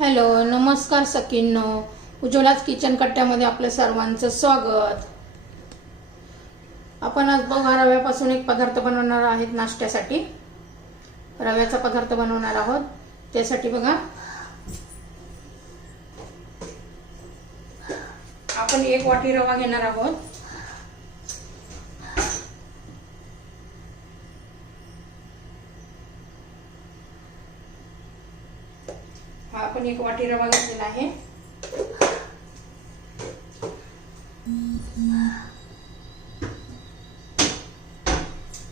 Hello नमस्कार सकींनो उज्ज्वलाच kitchen कट्ट्यामध्ये आपलं सर्वांचं स्वागत. आपण आज बघा रव्यापासून एक पदार्थ बनवणार आहेत नाश्त्यासाठी. रव्याचा पदार्थ बनवणार आहोत. त्यासाठी बघा. आपण एक वाटी रवा घेणार आहोत. आपण एक वाटी रवा घेतलेला आहे.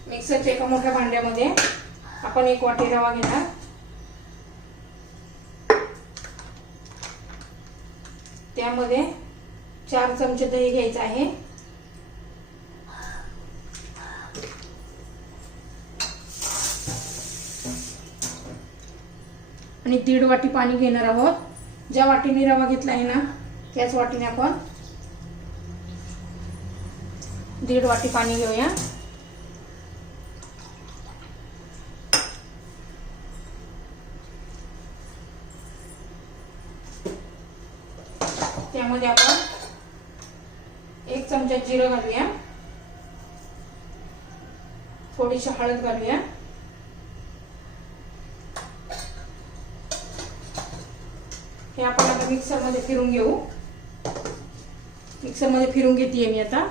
मिक्सरच्या एका मोठ्या भांड्यामध्ये आपण एक वाटी रवा घेणार. त्यामध्ये चार चमचे दही घ्यायचं आहे. आणि दीड वाटी पाणी घेणार आहोत. ज्या वाटीने रवा घेतला आहे ना त्याच वाटीने आपण दीड वाटी पाणी घेऊया. त्यामध्ये आपण एक चमचा जिरं घालूया. थोडीशी हळद घालूया. हे आपण आता मिक्सरमध्ये फिरून घेऊ. मिक्सरमध्ये फिरून घेते मी आता.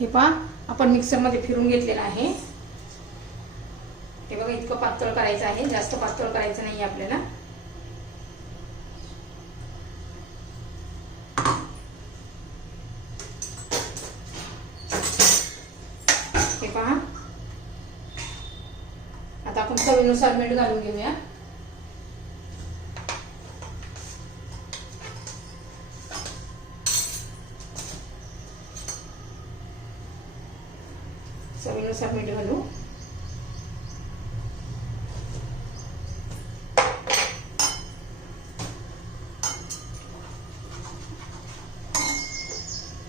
हे पहा आपण मिक्सरमध्ये फिरून घेतलेलं आहे. हे बघा इतकं पातळ करायचं आहे. जास्त पातळ करायचं नाही आपल्याला हे पहा आता आपण चवीनुसार मीठ घालून घेऊया. चवीनुसार मीठ घालू.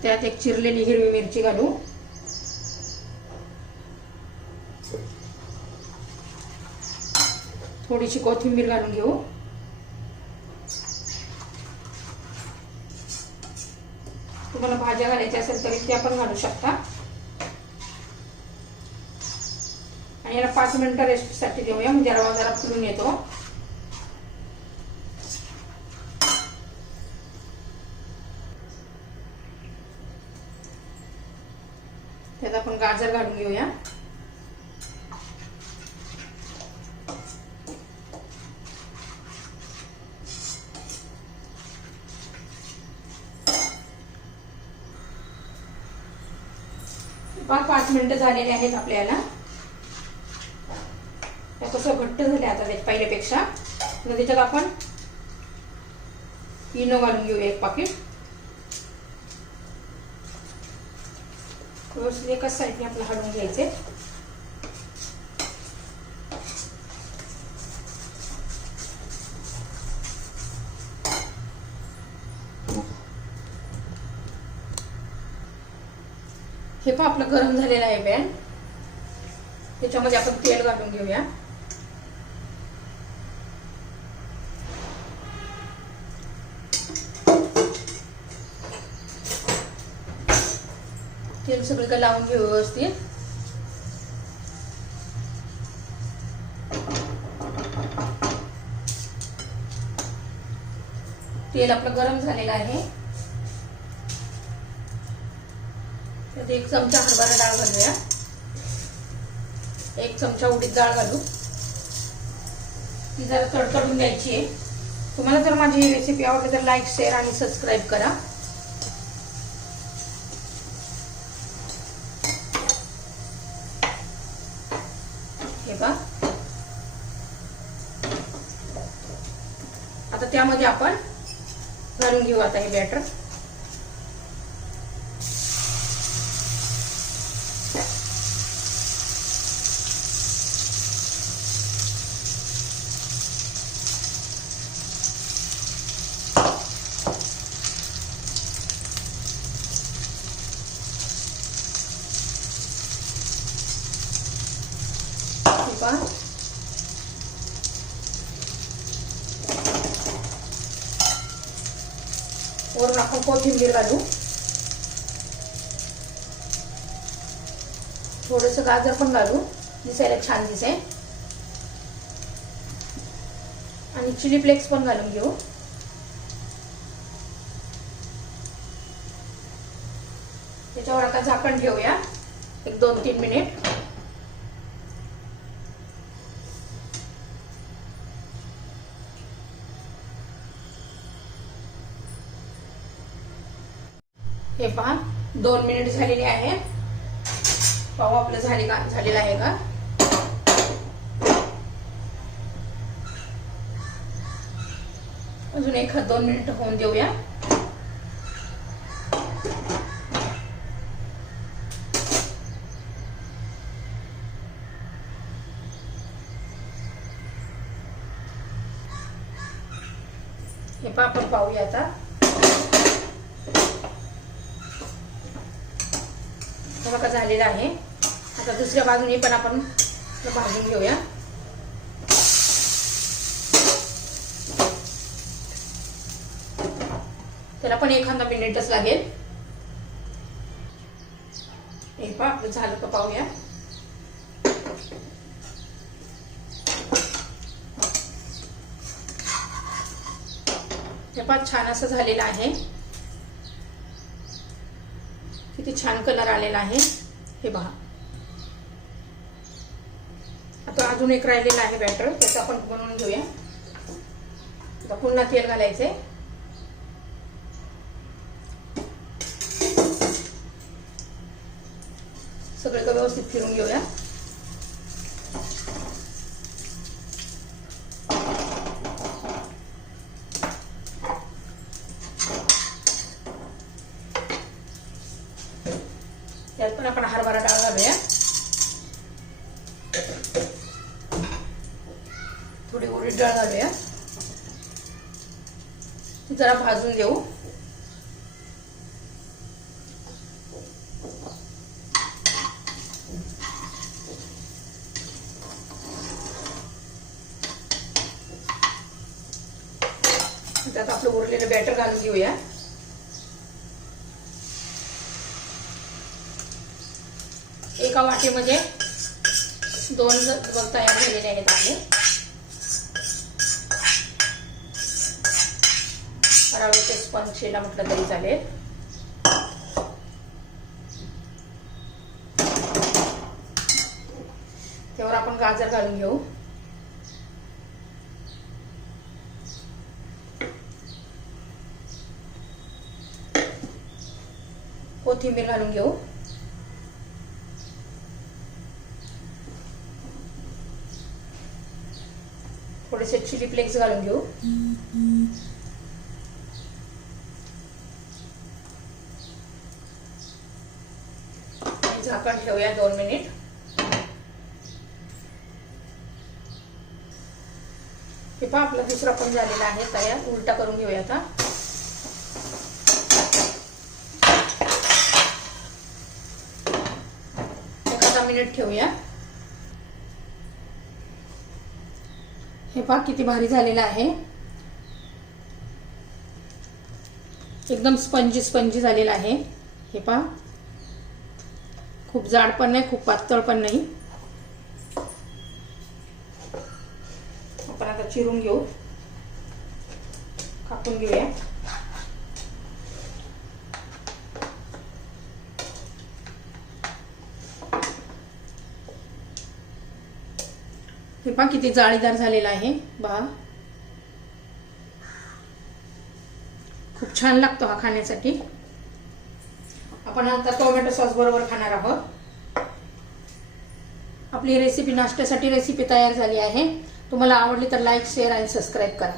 त्यात एक चिरलेली हिरवी मिरची घालू. थोडीशी कोथिंबीर घालून घेऊ. तुम्हाला भाज्या घालायच्या असेल तरी त्या पण घालू शकता. आणि याला पाच मिनिटं रेस्टसाठी देऊया म्हणजे रवा जरा फुलून येतो. त्यात आपण गाजर घालून घेऊया. पाच पाच मिनिटं झालेले आहेत आपल्याला. कसं घट्ट झाले आता पहिल्यापेक्षा. त्याच्यात आपण इनो घालून घेऊया एक पाकिट. व्यवस्थित एकाच साईडने आपलं हलवून घ्यायचे. हे पण आपलं गरम झालेलं आहे पॅन त्याच्यामध्ये आपण तेल घालून घेऊया. तेल सगळीकडे लावून घेऊ व्यवस्थित. तेल आपलं गरम झालेलं आहे. त्यात एक चमचा हरभरा डाळ घालूया. एक चमचा उडीद डाळ घालू. ती जरा तडतडून द्यायची आहे. तुम्हाला जर माझी ही रेसिपी आवडली तर लाईक शेअर आणि सबस्क्राईब करा. हे बा आता त्यामध्ये आपण घालून घेऊ आता हे बॅटर पहा वरून आपण कोथिंबीर घालू. थोडंसं गाजर पण घालू. दिसायला छान दिसेल. आणि चिली फ्लेक्स पण घालून घेऊ. त्याच्यावर आता झाकण ठेवूया. एक दोन तीन मिनिट हे पहा दोन मिनिट झालेले आहे. पाहू आपलं झाले का झालेलं आहे का? अजून एक दोन मिनिट होऊन देऊया. हे पापड आपण पाहूया आता. बघा झालेलं आहे. आता दुसऱ्या बाजूने पण आपण भाजून घेऊया. त्याला पण एखादा मिनिटच लागेल. हे पहा आपलं झालं का पाहूया. हे पहा छान असं झालेलं आहे. किती छान कलर आलेला आहे. हे पहा आता अजून एक राहिलेला आहे बॅटर त्याचं आपण बनवून घेऊया. आता पुन्हा तेल घालायचंय. सगळं व्यवस्थित फिरून घेऊया त्यात पण आपण हरभरा डाळ घालूया थोडी उडीद डाळ घालूया जरा भाजून देऊ त्यात आपलं उरलेलं बॅटर घालून घेऊया. एका वाटीमध्ये दोन बग तयार झालेले आहेत आपले. रव्याचे स्पंचेला म्हटलं तरी चालेल. त्यावर आपण गाजर घालून घेऊ. कोथिंबीर घालून घेऊ. थोडेसे चिली फ्लेक्स घालून घेऊ. झाकण ठेवूया दोन मिनिट. हे पहा आपला दुसरा पण झालेला आहे तयार. उलटा करून घेऊया आता. एखादा मिनिट ठेवूया. हे पहा किती भारी झालेलं आहे. एकदम स्पंजी स्पंजी झालेलं आहे. हे पहा. खूप जाड पण नाही खूप पातळ पण नाही. आपण आता चिरून घेऊ. कापून घेऊया. पहा किती जाळीदार झालेला आहे. पहा खूप छान लागतो हा खाण्यासाठी. आपण आता टोमॅटो सॉस बरोबर खाणार आहोत. आपली रेसिपी नाश्त्यासाठी रेसिपी तयार झाली आहे. तुम्हाला आवडली तर लाईक शेअर आणि सबस्क्राईब करा.